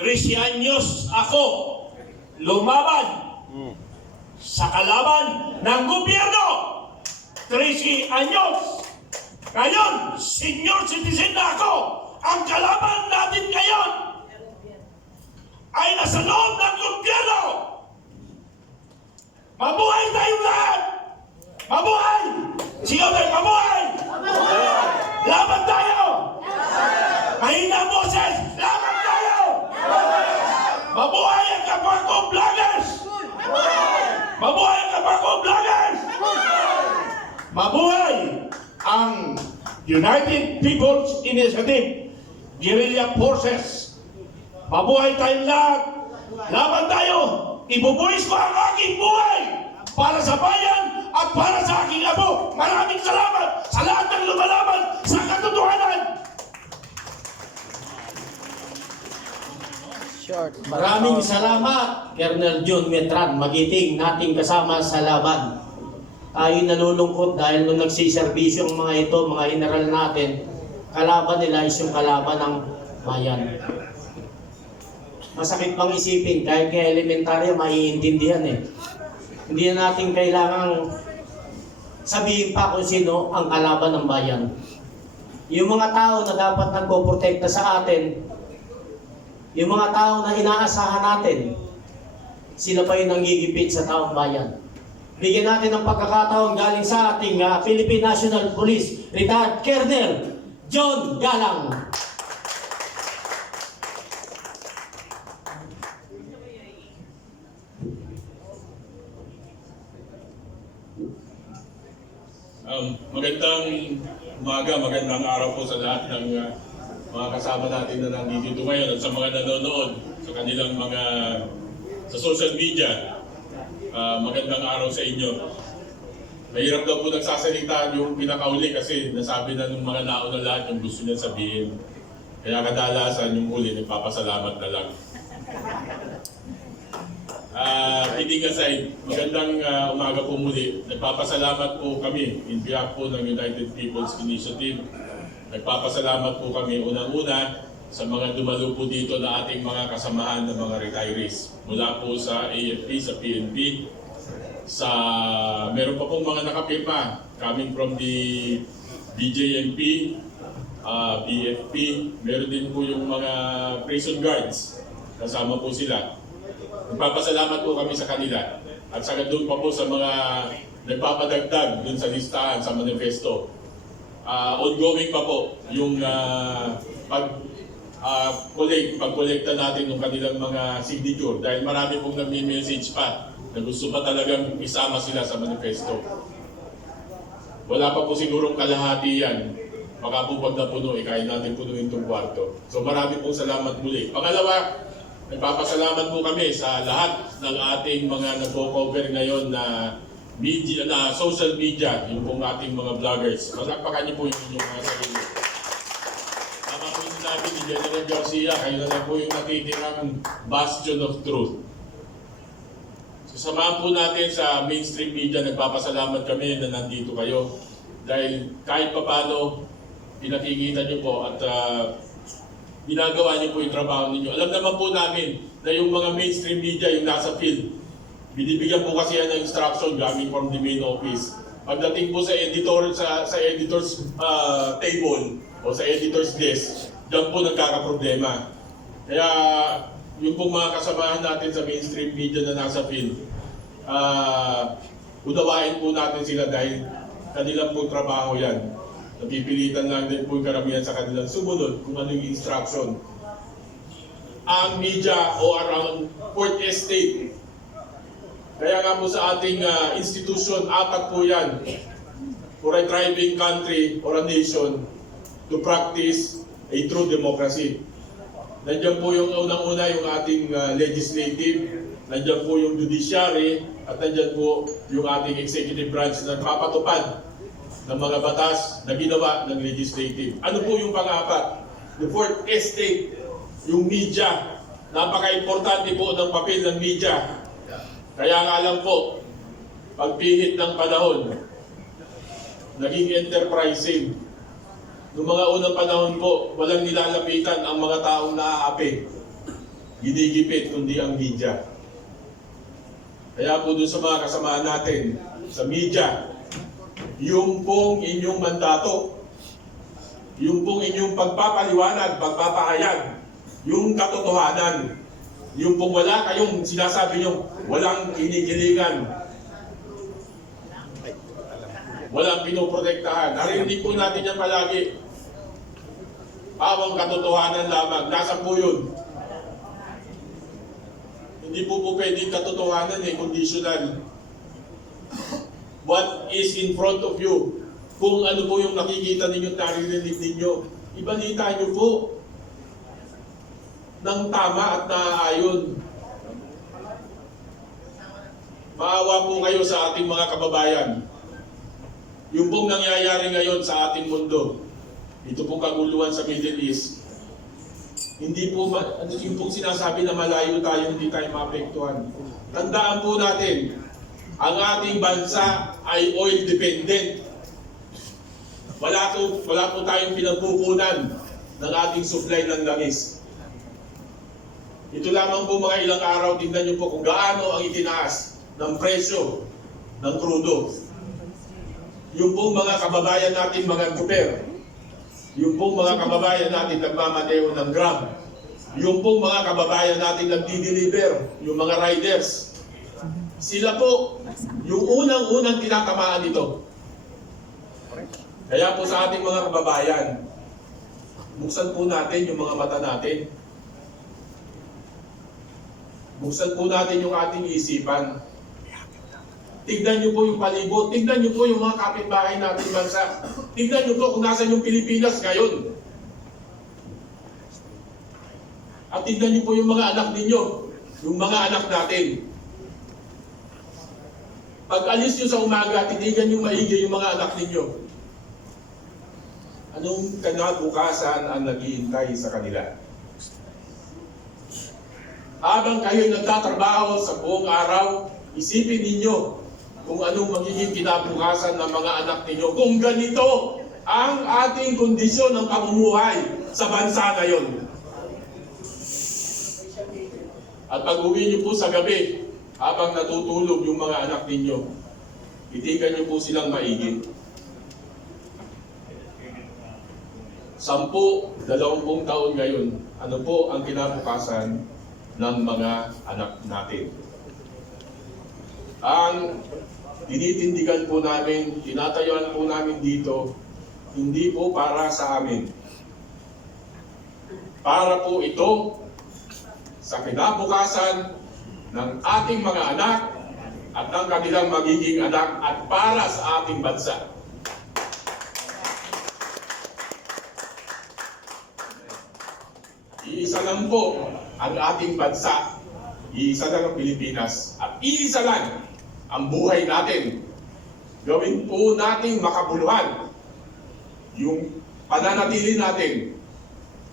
13 anyos ako lumaban sa kalaban ng gobyerno. 13 anyos. Ngayon, senior citizen na ako. Ang kalaban natin ngayon ay nasa loob ng gobyerno. Mabuhay tayong lahat! Mabuhay! Sigaw tayo, mabuhay! Laban tayo! Mahina ang boses! Laban tayo! Mabuhay ang kapwa ko vloggers! Mabuhay ang kapwa ko vloggers! Mabuhay ang United People's Initiative, Guerrilla Forces. Mabuhay tayong lahat! Laban tayo! Ibubuhis ko ang aking buhay para sa bayan at para sa aking apo. Maraming salamat sa lahat ng lumalaban sa katotohanan. Maraming salamat, Colonel John Metran, magiting nating kasama sa laban. Tayo nalulungkot dahil nung nagsiservisyo ang mga ito, mga general natin, kalaban nila is yung kalaban ng bayan. Masakit pang isipin, kahit kaya elementarya, maiintindihan eh. Hindi na natin kailangang sabihin pa kung sino ang kalaban ng bayan. Yung mga tao na dapat nagpoprotekta sa atin, yung mga tao na inaasahan natin, sila pa yung nanggigipit sa taong bayan. Bigyan natin ng pagkakataon galing sa ating Philippine National Police Retired Colonel John Galang. Magandang umaga, magandang araw po sa lahat ng mga kasama natin na nandito ngayon at sa mga nanonood sa kanilang sa social media. Magandang araw sa inyo. Mahirap daw po nagsasalita yung pinakauli kasi nasabi na ng mga nauna lahat yung gusto niya sabihin. Kaya kadalasan yung huli, nagpapasalamat na lang. Kidding aside, magandang umaga po muli. Nagpapasalamat po kami in behalf po ng United People's Initiative. Nagpapasalamat po kami unang-una sa mga dumalo po dito na ating mga kasamahan ng mga retirees. Mula po sa AFP, sa PNP, meron pa pong mga nakapirma coming from the BJMP, BFP, meron din po yung mga prison guards. Kasama po sila. Nagpapasalamat po kami sa kanila at saka doon pa po sa mga nagpapadagdag doon sa listahan, sa manifesto. Ongoing pa po yung pag-kolekta natin ng kanilang mga signature dahil marami pong nagme-message pa na gusto pa talagang isama sila sa manifesto. Wala pa po sigurong kalahati yan. Baka po pag napuno, kaya natin punuin itong kwarto. So marami pong salamat muli. Pangalawa, nagpapasalamat po kami sa lahat ng ating mga nagpo-cover ngayon na media, na social media, yung pong ating mga vloggers. Malakpakan niyo po yung inyong mga sarili. Tama po yung sinabi ni General Garcia, kayo na lang po yung natitirang bastion of truth. So samahan po natin sa mainstream media, nagpapasalamat kami na nandito kayo. Dahil kahit papano, pinakikita niyo po at ginagawa niyo po yung trabaho ninyo. Alam naman po namin na yung mga mainstream media, yung nasa field, binibigyan po kasi yan ng instruction gaming from the main office. Pagdating po sa editor's table o sa editor's desk, diyan po nagkakaproblema. Kaya yung pong mga kasamahan natin sa mainstream media na nasa field, unawain po natin sila dahil kanilang po trabaho yan. Napipilitan lang din po yung karamihan sa kanilang sumunod kung ano yung instruction. Ang media o around Port Estate, kaya nga po sa ating institution, apat po yan for a thriving country or a nation to practice a true democracy. Nandiyan po yung unang-una yung ating legislative, nandiyan po yung judiciary, at nandiyan po yung ating executive branch na nagpapatupad ng mga batas na ginawa ng legislative. Ano po yung pang-apat? The fourth estate, yung media. Napaka-importante po ng papel ng media. Kaya nga lang po, pagpihit ng panahon, naging enterprising. Noong mga unang panahon po, walang nilalapitan ang mga taong naaapi. ginigipit kundi ang media. Kaya po doon sa mga kasamahan natin sa media, yung pong inyong mandato, yung pong inyong pagpapaliwanag, pagpapahayag, yung katotohanan, yung pong wala kayong sinasabi nyo, walang kinikilingan, walang pinoprotektahan. Narinig po natin yan palagi. Awang katotohanan lamang. Nasa po yun. Hindi po pwedeng katotohanan conditional. What is in front of you? Kung ano po yung nakikita ninyo, naririnig ninyo, ibalita nyo po ng tama at naaayon. Maawa po kayo sa ating mga kababayan. Yung pong nangyayari ngayon sa ating mundo, ito pong kaguluhan sa Middle East, hindi po, yung pong sinasabi na malayo tayo, hindi tayo maapektuhan. Tandaan po natin, ang ating bansa ay oil dependent. Wala po tayong pinagkukunan ng ating supply ng langis. Ito lamang po mga ilang araw, tingnan niyo po kung gaano ang itinaas ng presyo ng krudo. Yung pong mga kababayan natin mga kuper, yung pong mga kababayan natin nagmamadeo ng Grab, yung pong mga kababayan natin nagdi-deliver, yung mga riders, sila po yung unang-unang tinatamaan nito. Kaya po sa ating mga kababayan, buksan po natin yung mga mata natin. Buksan po natin yung ating isipan. Tignan niyo po yung palibot. Tignan niyo po yung mga kapitbahay natin bansa. Tignan niyo po kung nasan yung Pilipinas ngayon. At tignan niyo po yung mga anak ninyo. Yung mga anak natin. Pag alis niyo sa umaga, titigan niyo maigi yung mga anak ninyo. Anong kinabukasan ang naghihintay sa kanila? Habang kayo'y nagtatrabaho sa buong araw, isipin ninyo kung anong magiging kinabukasan ng mga anak ninyo. Kung ganito ang ating kondisyon ng pamumuhay sa bansa ngayon. At pag uwi niyo po sa gabi, habang natutulog yung mga anak ninyo, itigan niyo po silang maigi. 10, 20 taon ngayon, ano po ang kinabukasan ng mga anak natin? Ang tinitindigan po namin, tinatayuan po namin dito, hindi po para sa amin. Para po ito sa kinabukasan ng ating mga anak at ng kanilang magiging anak at para sa ating bansa. Iisa lang po ang ating bansa, iisa lang ang Pilipinas, at iisa lang ang buhay natin. Gawin po nating makabuluhan yung pananatili natin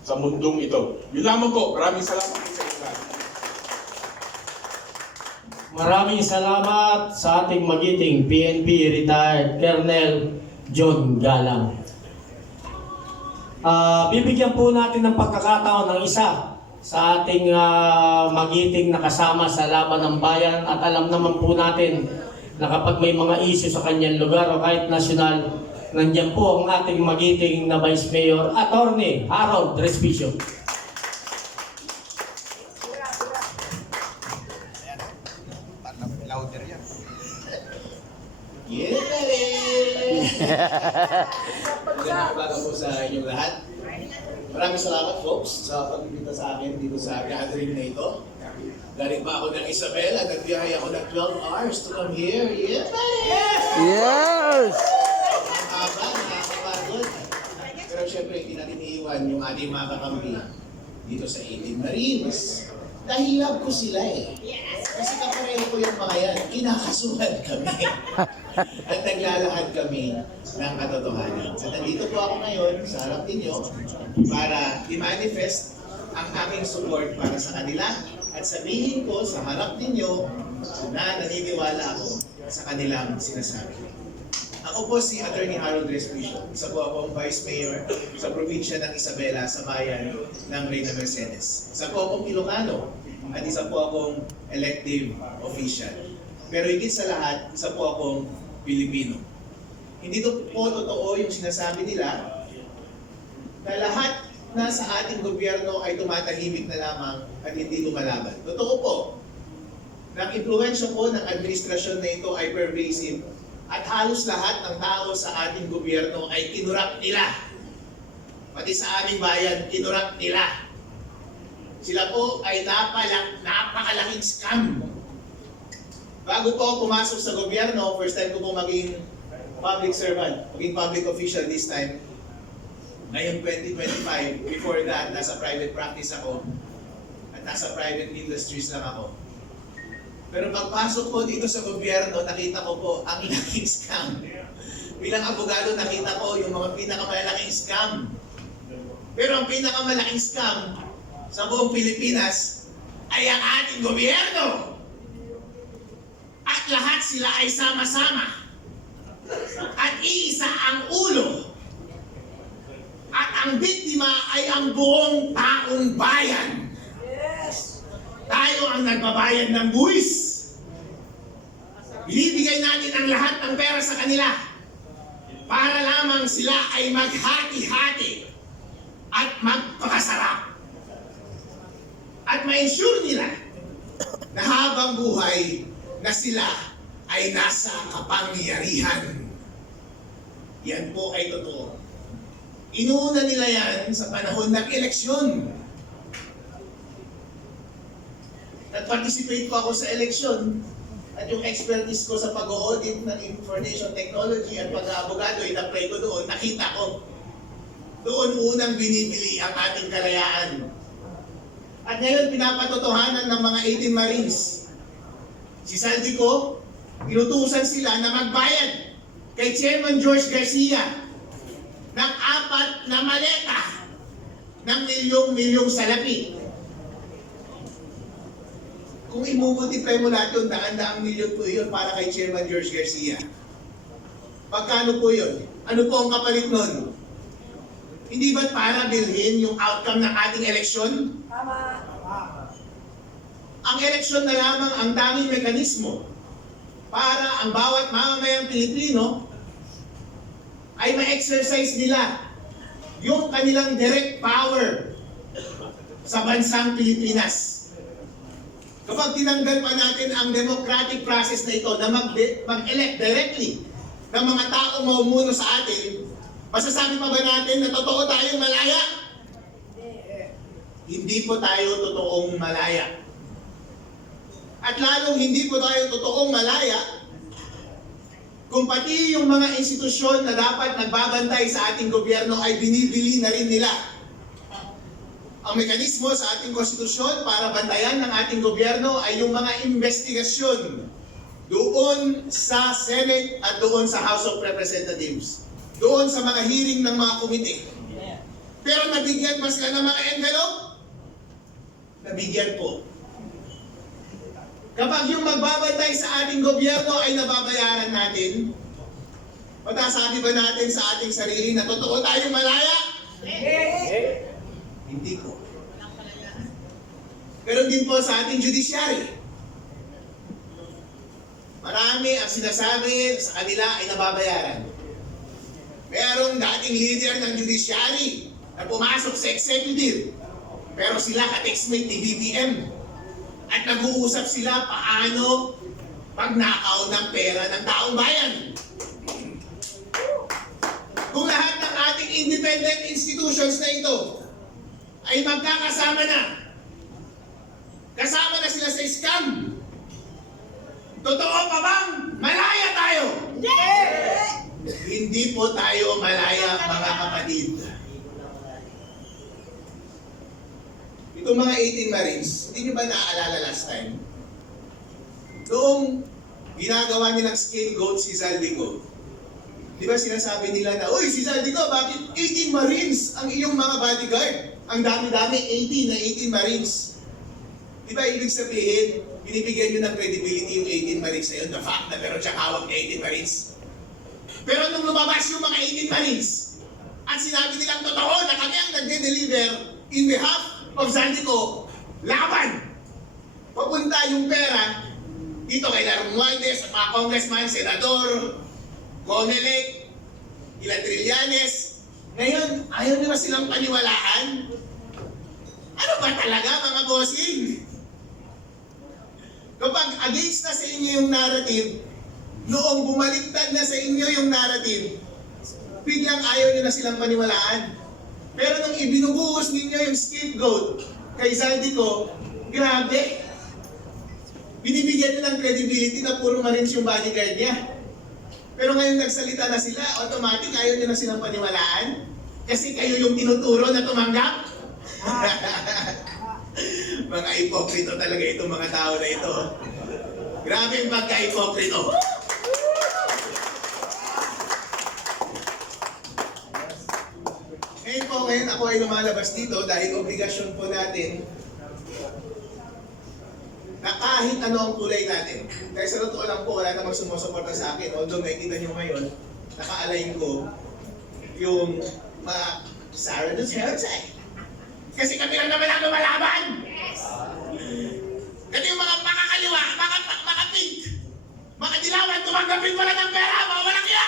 sa mundong ito. Yun lamang po. Maraming salamat po sa inyo. Maraming salamat sa ating magiting PNP retired Colonel John Galang. Bibigyan po natin ng pagkakataon ng isa sa ating magiting na kasama sa laban ng bayan, at alam naman po natin na kapag may mga issue sa kanyang lugar o kahit nasyonal, nandiyan po ang ating magiting na Vice Mayor, Attorney Harold Respicio. Magandang umaga po sa inyong lahat. Maraming salamat folks sa pagbibita sa akin dito sa gathering na ito. Galing pa ako ng Isabela, nagbiyahe ako ng 12 hours to come here. Yeah! Yes! Ang haba, nakakapagod. Pero syempre, hindi natin iiwan yung ating mga kakampi dito sa 18 Marines. Dahil love ko sila eh. Kasi kapareho ko yung mga yan. Kinakasuhan kami. At naglalakad kami ng katotohanan. At nandito po ako ngayon sa harap ninyo para i-manifest ang aking support para sa kanila at sabihin ko sa harap ninyo na naniniwala ako sa kanilang sinasabi. Ako po si Attorney Harold Respicio. Isa po akong Vice Mayor sa probinsya ng Isabela sa bayan ng Reyna Mercedes. Isa po akong Ilocano. at isa po akong elective official. Pero higit sa lahat, isa po akong Pilipino. Hindi po totoo yung sinasabi nila na lahat na sa ating gobyerno ay tumatahimik na lamang at hindi lumalaban. Totoo po, ang impluwensya po ng administrasyon na ito ay pervasive at halos lahat ng tao sa ating gobyerno ay kinurap nila. Pati sa aming bayan, kinurap nila. Sila po ay napakalaking scam. Bago po ako pumasok sa gobyerno, first time ko po maging public servant, maging public official this time. Ngayon 2025, before that, nasa private practice ako at nasa private industries lang ako. Pero pagpasok ko dito sa gobyerno, nakita ko po ang laking scam. Bilang abogado, nakita ko yung mga pinakamalaking scam. Pero ang pinakamalaking scam sa buong Pilipinas ay ang ating gobyerno. At lahat sila ay sama-sama. At iisa ang ulo. At ang biktima ay ang buong taong bayan. Tayo ang nagbabayad ng buwis. Ibibigay natin ang lahat ng pera sa kanila para lamang sila ay maghati-hati at magpakasarap. At ma-ensure nila na habang buhay na sila ay nasa kapangyarihan. Yan po ay totoo. Inuuna nila yan sa panahon ng eleksyon. Nag-participate po ako sa eleksyon at yung expertise ko sa pag-audit ng information technology at pag-aabogado, in-apply ko doon, nakita ko. Doon unang binibili ang ating kalayaan. At ngayon pinapatotohanan ng mga 18 Marines. Si Saldico, inutusan sila na magbayad kay Chairman George Garcia ng 4 na maleta ng milyong-milyong salapi. Kung imumultiply mo lahat yun, daan-daang milyon po yun para kay Chairman George Garcia. Pagkano po yun? Ano po ang kapalit nun? Hindi ba't para bilhin yung outcome ng ating eleksyon? Tama. Ang eleksyon na lamang ang tanging mekanismo para ang bawat mamamayang Pilipino ay ma-exercise nila yung kanilang direct power sa bansang Pilipinas. Kapag tinanggal pa natin ang democratic process na ito na mag-elect directly ng mga taong mamumuno sa atin, masasabi pa ba natin na totoo tayong malaya? Hindi po tayo totoong malaya. At lalong hindi po tayo totoong malaya kung pati yung mga institusyon na dapat nagbabantay sa ating gobyerno ay binibili na rin nila. Ang mekanismo sa ating konstitusyon para bantayan ng ating gobyerno ay yung mga investigasyon doon sa Senate at doon sa House of Representatives. Doon sa mga hearing ng mga komite. Pero nabigyan pa sila ng mga envelope? Nabigyan po. Kapag yung magbabantay sa ating gobyerno ay nababayaran natin, matasabi ba natin sa ating sarili na totoo tayong malaya? Hindi po. Pero din po sa ating judiciary. Marami ang sinasabi sa kanila ay nababayaran. Merong dating leader ng judiciary na pumasok sa executive, pero sila ka-textmate ni BBM. At nag-uusap sila paano pagnakaw ng pera ng taong bayan. Kung lahat ng ating independent institutions na ito ay magkakasama na, kasama na sila sa scam, totoo pa bang malaya tayo? Hindi po tayo malaya, mga kapatid. Itong mga 18 Marines, hindi nyo ba naaalala last time? Noong ginagawa nilang scapegoat si Saldico, di ba sinasabi nila na, "Uy, si Saldico, bakit 18 Marines ang iyong mga bodyguard? Ang dami-dami, 18 na 18 Marines." Di ba ibig sabihin, binibigyan nyo ng credibility yung 18 Marines na yun, the fact na meron siyang hawak na 18 Marines. Pero nung lumabas yung mga 18 Marines, at sinabi nilang totoo na kami ang nagde-deliver in behalf of Saldico, laban. papunta yung pera dito kay Romualdez, sa mga congressman, senador, Comelec, ilang Trillanes. Ngayon, ayaw nila silang paniwalaan. Ano ba talaga mga bossing? Kapag against na sa inyo yung narrative, noong bumaliktad na sa inyo yung narrative, biglang ayaw nyo na silang paniwalaan. Pero nung ibinubuhos ninyo yung scapegoat kay Zaldico, grabe. Binibigyan nyo ng credibility na puro marines yung bodyguard niya. Pero ngayon nagsalita na sila, automatic ayaw nyo na silang paniwalaan. Kasi kayo yung tinuturo na tumanggap. Mga ipokrito talaga itong mga tao na ito. Grabe yung pagka-ipokrito. Ngayon ako ay lumalabas dito dahil obligasyon po natin na kahit ano ang kulay natin. Kaya sa totoo lang po, wala namang sumusuporta sa akin. Although nakikita nyo ngayon, naka-align ko yung mga Sarah Duterte. Kasi kami lang naman ang lumalaban! Kasi yung mga makakaliwa, mga pink, mga dilawan, tumanggapin pala ng pera, mga walang iya!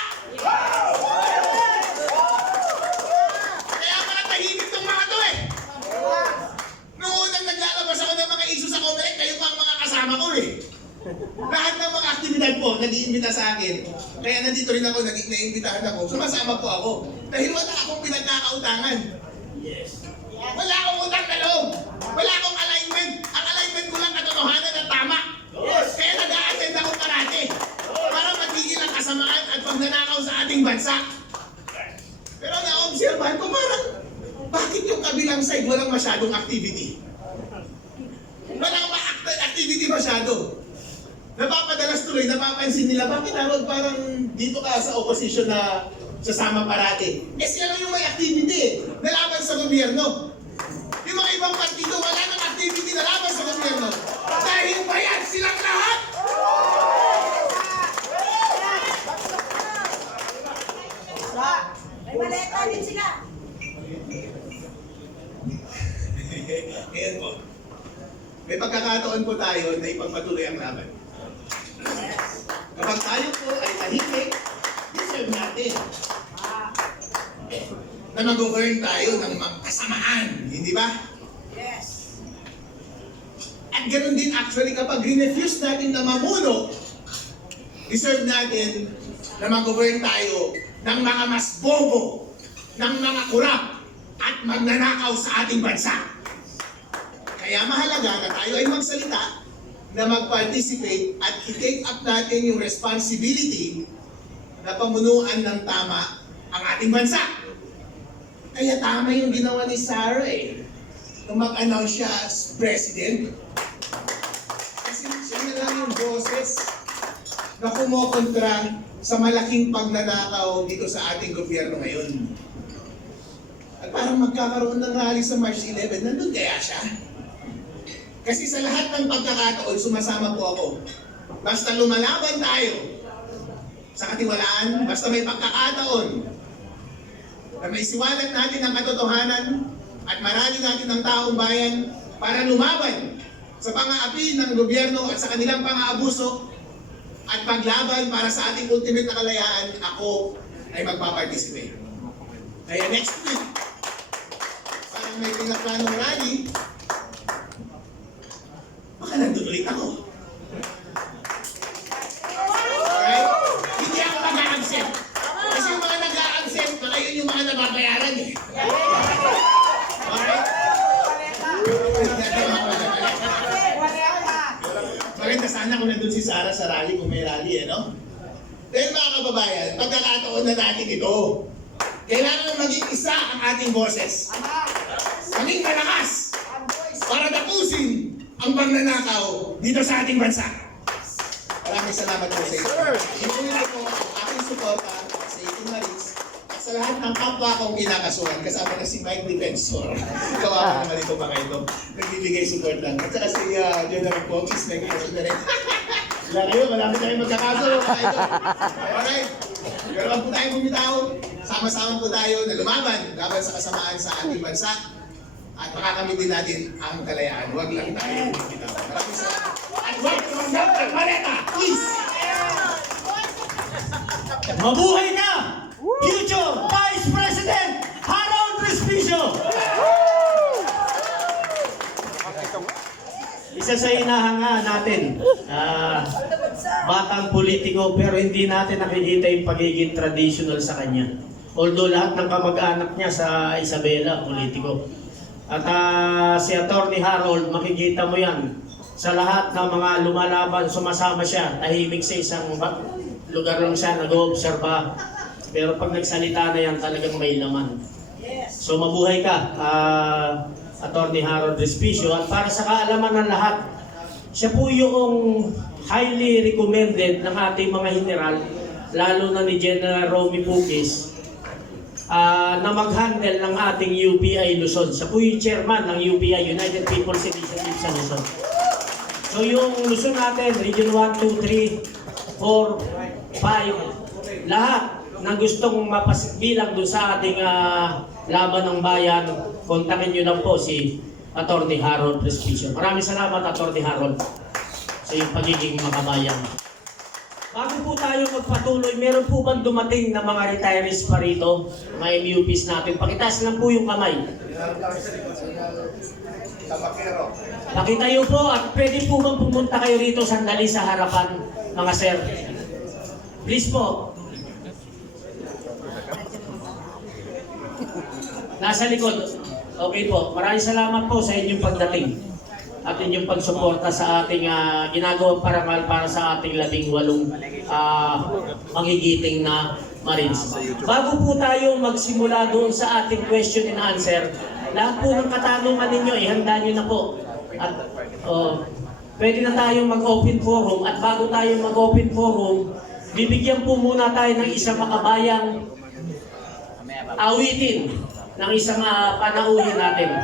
Kaya pala tahimik tong mga to eh! Noong unang naglalabas ako ng mga issue sa Comelec, kayo pa ang mga kasama ko eh! Lahat ng mga aktibidad po, nag-iimbita sa akin. Kaya nandito rin ako, naiimbitahan ako, sumasama po ako. Dahil wala akong pinagkakautangan. Yes. Wala akong utang na loob. Wala akong alignment. Ang alignment ko lang katotohanan na tama. Yes. Kaya nag-a-attend ako parati. Para matigil ang kasamaan at pagnanakaw sa ating bansa. Pero na-observahan ko parang, bakit yung kabilang side walang masyadong activity? Walang activity masyado. Napapadalas tuloy, napapansin nila, bakit Harold parang dito ka sa opposition na sasama parati? Eh sila lang yung may activity eh, nalaban sa gobyerno. Yung mga ibang partido, wala nang activity na laban sa gobyerno. Dahil bayad silang lahat! May maleta din sila. Ngayon po, may pagkakataon po tayo na ipagpatuloy ang laban. Kapag tayo po ay tahimik, deserve natin na mag-govern tayo ng mga kasamaan, hindi ba? Yes. At ganoon din actually kapag refuse natin na mamuno, deserve natin na mag-govern tayo ng mga mas bobo, ng mga kurap, at magnanakaw sa ating bansa. Kaya mahalaga na tayo ay magsalita, na mag-participate at i-take up natin yung responsibility na pamunuan ng tama ang ating bansa. Kaya tama yung ginawa ni Sarah eh, nung mag-announce siya as president. Kasi siya na lang yung boses na kumokontra sa malaking pagnanakaw dito sa ating gobyerno ngayon. At parang magkakaroon ng rally sa March 11, nandun kaya siya? Kasi sa lahat ng pagkakataon, sumasama po ako. Basta lumalaban tayo sa katiwalaan, basta may pagkakataon na may siwalat natin ang katotohanan at marali natin ang taong bayan para lumaban sa pang-aapi ng gobyerno at sa kanilang pang-aabuso at paglaban para sa ating ultimate na kalayaan, ako ay magpaparticipate. Kaya next week, parang may pinaplanong rally, baka nandun ulit ako. Alright? Hindi ako mag-a-absent. Kasi yung mga nag-a-absent, baka yun yung mga nababayaran eh. Alright? Maganda sana kung nandun si Sarah sa rally, kung may rally eh, no? Dahil mga kababayan, pagkakataon na natin ito, kailangan maging isa ang ating boses. Kaming malakas para tapusin ang pagnanakaw dito sa ating bansa. Maraming salamat po sa inyo. Ipunin ko ang aking suporta sa iting Marines at sa lahat ng kapwa kong kinakasuhan, kasama na si Mike Defensor. Kawawa naman ito mga ito. Nagbibigay support lang. At saka si General Pogis, nag-iasyon na rin. Wala kayo, marami tayong magkakaso. Alright. Pero wag po tayong bumitaw. Sama-sama po tayo na lumaban laban sa kasamaan sa ating bansa. at makakamit din natin ang kalayaan. Huwag lang tayo bumitaw. Maraming salamat. At huwag tumanggap ng maleta! Please! Mabuhay ka! Future Vice President Harold Respicio! Isa sa inahanga natin, batang politiko, pero hindi natin nakikita yung pagiging traditional sa kanya. Although lahat ng kamag-anak niya sa Isabela, politiko. At si Atty. Harold, makikita mo yan. Sa lahat ng mga lumalaban, sumasama siya. Tahimik sa isang lugar lang siya, nag-oobserba. Pero pag nagsalita na yan, talagang may laman. So mabuhay ka, Atty. Harold Respicio. At para sa kaalaman ng lahat, siya po yung highly recommended ng ating mga general, lalo na ni General Romy Puquis, na mag-handle ng ating UPI Luzon. Siya po yung chairman ng UPI, United People's Initiative sa Luzon. So yung Luzon natin, Region 1, 2, 3, 4, 5, lahat na gustong mapasbilang doon sa ating laban ng bayan, kontakin nyo lang po si Atty. Harold Respicio. Maraming salamat, Atty. Harold, sa iyong pagiging makabayan. Bago po tayo magpatuloy, meron po bang dumating na mga retirees pa rito? Mga MUPs natin. Pakitaas lang po yung kamay. Pakitayo po at pwede po bang pumunta kayo rito sandali sa harapan, mga sir? Please po. Nasa likod. Okay po. Maraming salamat po sa inyong pagdating at inyong pagsuporta sa ating ginagawang parangal para sa ating 18 magigiting na Marines. Bago po tayo magsimula doon sa ating question and answer, lahat po ng katanungan ninyo, ihanda nyo na po. At pwede na tayong mag-open forum. At bago tayo mag-open forum, bibigyan po muna tayo ng isang makabayang awitin ng isang panauhin natin.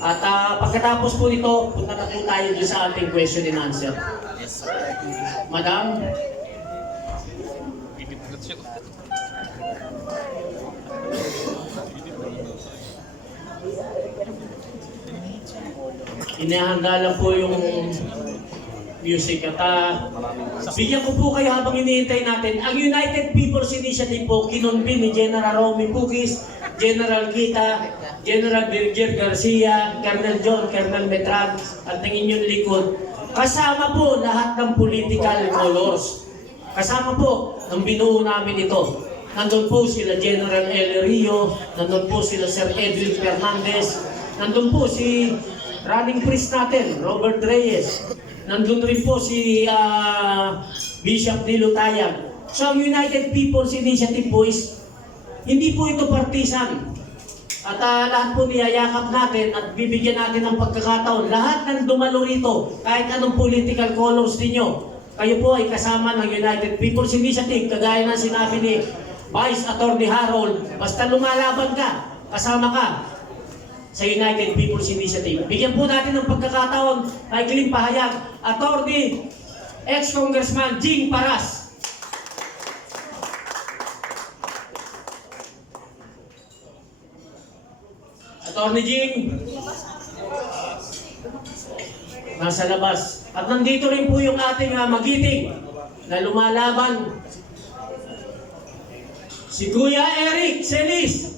At pagkatapos po nito, punta na po tayo doon sa ating question and answer. Madam? Inihanda lang po yung music at bigyan ko po kayo habang iniintay natin. Ang United People's Initiative po, kinonvene ni General Romy Puquis, General Kita, General Virgil Garcia, Colonel John, Colonel Metran, at ng inyong likod. Kasama po lahat ng political colors. Kasama po ng binuo namin ito. Nandun po sila General El Rio, nandun po sila Sir Edwin Fernandez, nandun po si running priest natin, Robert Reyes, nandun rin po si Bishop Dilutayag. So ang United People's Initiative po is, hindi po ito partisan. At lahat po niyayakap natin at bibigyan natin ng pagkakataon. Lahat ng dumalo rito, kahit anong political colors ninyo, kayo po ay kasama ng United People's Initiative, kagaya ng sinabi ni Vice Attorney Harold, basta lumalaban ka, kasama ka sa United People's Initiative. Bigyan po natin ng pagkakataon kay Kiling Pahayag, Attorney ex-Congressman Jing Paras. Attorney Jing, nasa labas. At nandito rin po yung ating magiting na lumalaban, si Kuya Eric Celis.